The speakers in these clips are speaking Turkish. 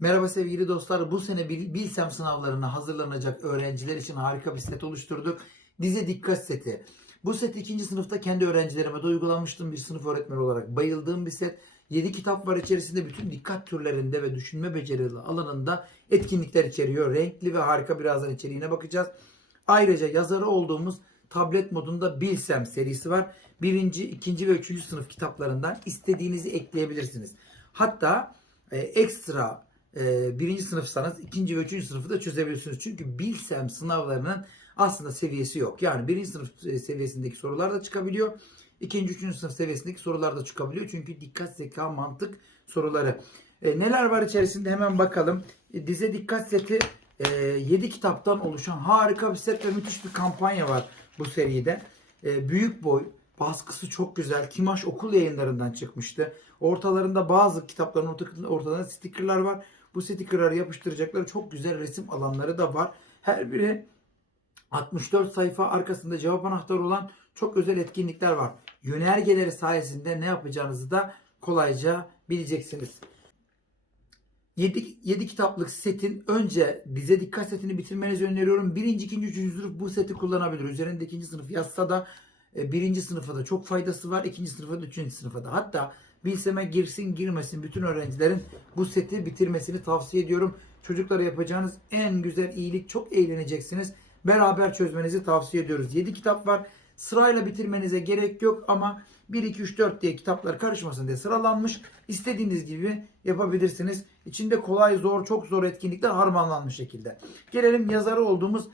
Merhaba sevgili dostlar. Bu sene Bil- Bilsem sınavlarına hazırlanacak öğrenciler için harika bir set oluşturduk. Dize dikkat seti. Bu set ikinci sınıfta kendi öğrencilerime de uygulamıştım bir sınıf öğretmeni olarak. Bayıldığım bir set. 7 kitap var içerisinde bütün dikkat türlerinde ve düşünme becerileri alanında etkinlikler içeriyor. Renkli ve harika birazdan içeriğine bakacağız. Ayrıca yazarı olduğumuz tablet modunda Bilsem serisi var. Birinci, ikinci ve üçüncü sınıf kitaplarından istediğinizi ekleyebilirsiniz. Hatta e, ekstra e, birinci sınıfsanız ikinci ve üçüncü sınıfı da çözebilirsiniz. Çünkü Bilsem sınavlarının aslında seviyesi yok. Yani birinci sınıf e, seviyesindeki sorular da çıkabiliyor. İkinci, üçüncü sınıf seviyesindeki sorular da çıkabiliyor. Çünkü dikkat, zeka, mantık soruları. E, neler var içerisinde hemen bakalım. E, dize dikkat seti e, 7 kitaptan oluşan harika bir set ve müthiş bir kampanya var bu seride. E, büyük boy, baskısı çok güzel. Kimaş okul yayınlarından çıkmıştı. Ortalarında bazı kitapların orta- ortalarında stickerlar var. Bu stickerları yapıştıracakları çok güzel resim alanları da var. Her biri 64 sayfa arkasında cevap anahtarı olan çok özel etkinlikler var. Yönergeleri sayesinde ne yapacağınızı da kolayca bileceksiniz. 7, 7 kitaplık setin önce dize dikkat setini bitirmenizi öneriyorum. Birinci, ikinci, üçüncü sınıf bu seti kullanabilir. Üzerinde ikinci sınıf yazsa da e, birinci sınıfa da çok faydası var. ikinci sınıfa da üçüncü sınıfa da. Hatta Bilsem'e girsin girmesin bütün öğrencilerin bu seti bitirmesini tavsiye ediyorum. Çocuklara yapacağınız en güzel iyilik çok eğleneceksiniz. Beraber çözmenizi tavsiye ediyoruz. 7 kitap var. Sırayla bitirmenize gerek yok ama 1, 2, 3, 4 diye kitaplar karışmasın diye sıralanmış. İstediğiniz gibi yapabilirsiniz. İçinde kolay, zor, çok zor etkinlikler harmanlanmış şekilde. Gelelim yazarı olduğumuz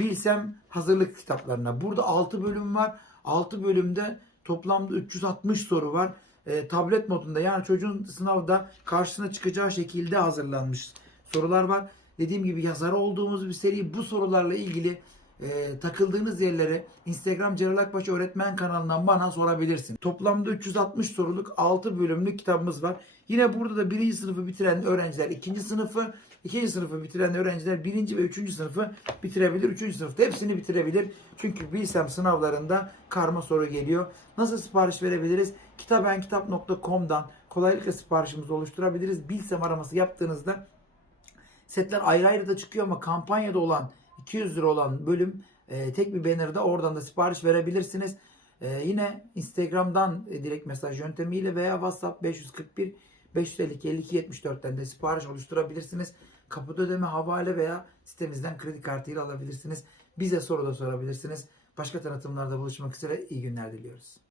Bilsem hazırlık kitaplarına. Burada 6 bölüm var. 6 bölümde toplamda 360 soru var. E, tablet modunda yani çocuğun sınavda karşısına çıkacağı şekilde hazırlanmış sorular var. Dediğim gibi yazarı olduğumuz bir seri bu sorularla ilgili e, takıldığınız yerlere Instagram Celal Akbaş öğretmen kanalından bana sorabilirsin. Toplamda 360 soruluk 6 bölümlük kitabımız var. Yine burada da birinci sınıfı bitiren öğrenciler ikinci sınıfı, ikinci sınıfı bitiren öğrenciler birinci ve üçüncü sınıfı bitirebilir. Üçüncü sınıfta hepsini bitirebilir. Çünkü Bilsem sınavlarında karma soru geliyor. Nasıl sipariş verebiliriz? kitabenkitap.com'dan kolaylıkla siparişimizi oluşturabiliriz. Bilsem araması yaptığınızda Setler ayrı ayrı da çıkıyor ama kampanyada olan 200 lira olan bölüm e, tek bir banner'da oradan da sipariş verebilirsiniz. E, yine Instagram'dan e, direkt mesaj yöntemiyle veya WhatsApp 541 552 52 74'ten de sipariş oluşturabilirsiniz. Kapıda ödeme havale veya sitemizden kredi kartıyla alabilirsiniz. Bize soru da sorabilirsiniz. Başka tanıtımlarda buluşmak üzere iyi günler diliyoruz.